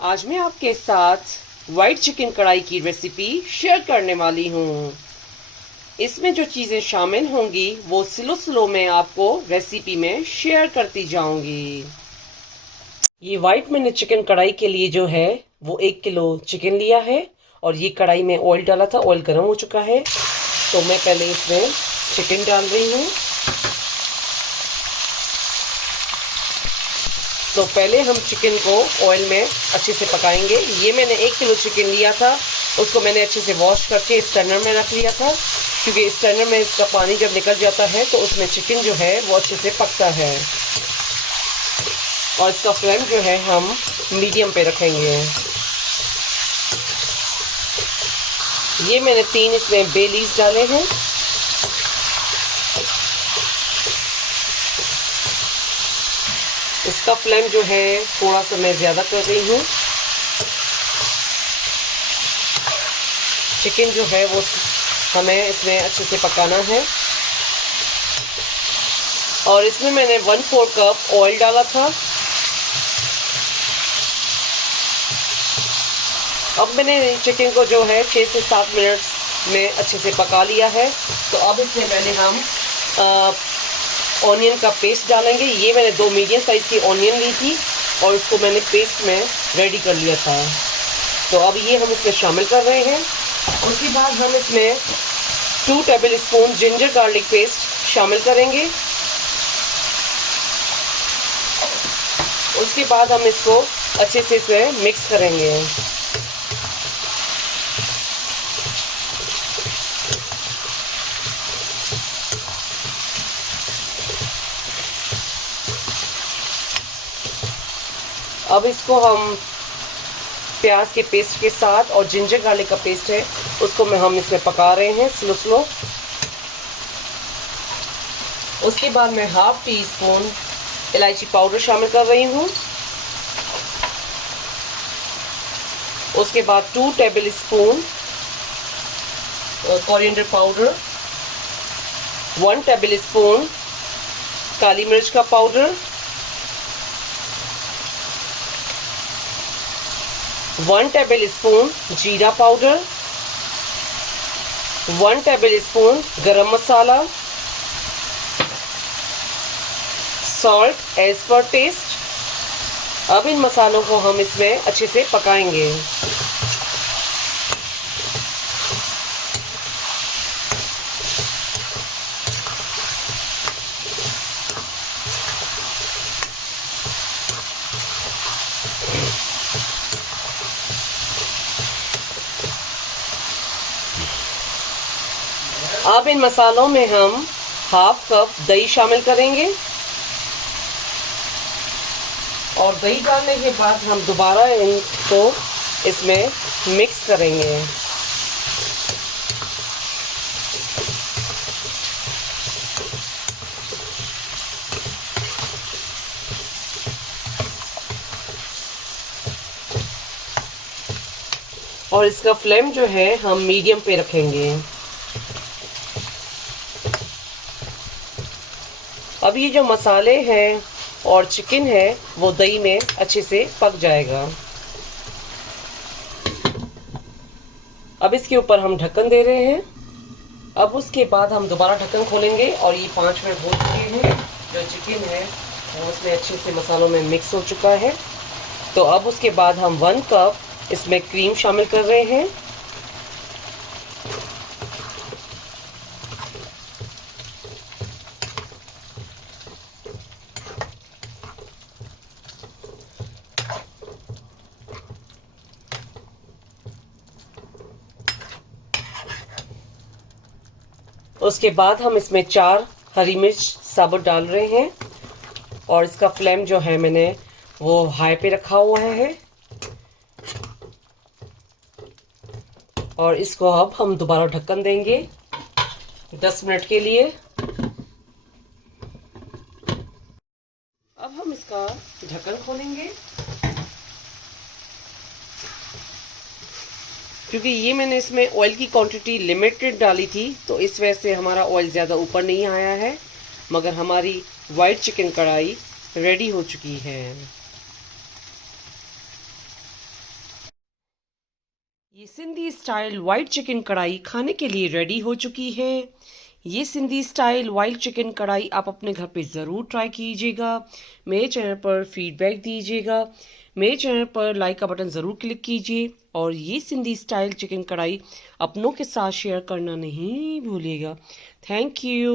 आज मैं आपके साथ वाइट चिकन कढ़ाई की रेसिपी शेयर करने वाली हूँ। इसमें जो चीज़ें शामिल होंगी वो स्लो स्लो मैं आपको रेसिपी में शेयर करती जाऊंगी। ये वाइट मैंने चिकन कढ़ाई के लिए जो है वो 1 किलो चिकन लिया है और ये कढ़ाई में ऑयल डाला था, ऑयल गर्म हो चुका है तो मैं पहले इसमें चिकन डाल रही हूँ। तो पहले हम चिकन को ऑयल में अच्छे से पकाएंगे। ये मैंने 1 किलो चिकन लिया था, उसको मैंने अच्छे से वॉश करके स्टर्नर में रख लिया था, क्योंकि स्टर्नर में इसका पानी जब निकल जाता है तो उसमें चिकन जो है वो अच्छे से पकता है। और इसका फ्लेम जो है हम मीडियम पे रखेंगे। ये मैंने 3 इसमें बे लीव्स डाले हैं। इसका फ्लेम जो है थोड़ा सा मैं ज़्यादा कर रही हूँ। चिकन जो है वो हमें इसमें अच्छे से पकाना है। और इसमें मैंने 1/4 कप ऑयल डाला था। अब मैंने चिकन को जो है 6 से 7 मिनट में अच्छे से पका लिया है। तो अब इसमें मैंने हम ऑनियन का पेस्ट डालेंगे। ये मैंने 2 मीडियम साइज़ की ऑनियन ली थी और इसको मैंने पेस्ट में रेडी कर लिया था। तो अब ये हम इसमें शामिल कर रहे हैं। उसके बाद हम इसमें 2 table spoon ginger garlic paste शामिल करेंगे। उसके बाद हम इसको अच्छे से इसमें मिक्स करेंगे। अब इसको हम प्याज के पेस्ट के साथ और जिंजर गार्लिक का पेस्ट है उसको हम इसमें पका रहे हैं स्लो स्लो। उसके बाद मैं 1/2 टीस्पून इलायची पाउडर शामिल कर रही हूँ। उसके बाद 2 tablespoon coriander powder, 1 tablespoon काली मिर्च का पाउडर, 1 टेबल स्पून जीरा powder, 1 tablespoon garam masala, salt as per taste. अब इन मसालों को हम इसमें अच्छे से पकाएंगे। अब इन मसालों में हम 1/2 कप दही शामिल करेंगे और दही डालने के बाद हम दोबारा इनको इसमें मिक्स करेंगे। और इसका फ्लेम जो है हम मीडियम पे रखेंगे। अब ये जो मसाले हैं और चिकन है वो दही में अच्छे से पक जाएगा। अब इसके ऊपर हम ढक्कन दे रहे हैं। अब उसके बाद हम दोबारा ढक्कन खोलेंगे और ये 5 मिनट हो चुके हैं। जो चिकन है वो उसमें अच्छे से मसालों में मिक्स हो चुका है। तो अब उसके बाद हम 1 कप इसमें क्रीम शामिल कर रहे हैं। उसके बाद हम इसमें 4 हरी मिर्च साबुत डाल रहे हैं और इसका फ्लेम जो है मैंने वो हाई पे रखा हुआ है। और इसको अब हम दोबारा ढक्कन देंगे 10 मिनट के लिए। अब हम इसका ढक्कन खोलेंगे, क्योंकि ये मैंने इसमें ऑयल की क्वांटिटी लिमिटेड डाली थी तो इस वजह से हमारा ऑयल ज़्यादा ऊपर नहीं आया है, मगर हमारी वाइट चिकन कढ़ाई रेडी हो चुकी है। ये सिंधी स्टाइल वाइट चिकन कढ़ाई खाने के लिए रेडी हो चुकी है। ये सिंधी स्टाइल वाइट चिकन कढ़ाई आप अपने घर पे ज़रूर ट्राई कीजिएगा। मेरे चैनल पर फीडबैक दीजिएगा। मेरे चैनल पर लाइक का बटन ज़रूर क्लिक कीजिए और ये सिंधी स्टाइल चिकन कढ़ाई अपनों के साथ शेयर करना नहीं भूलिएगा। Thank you.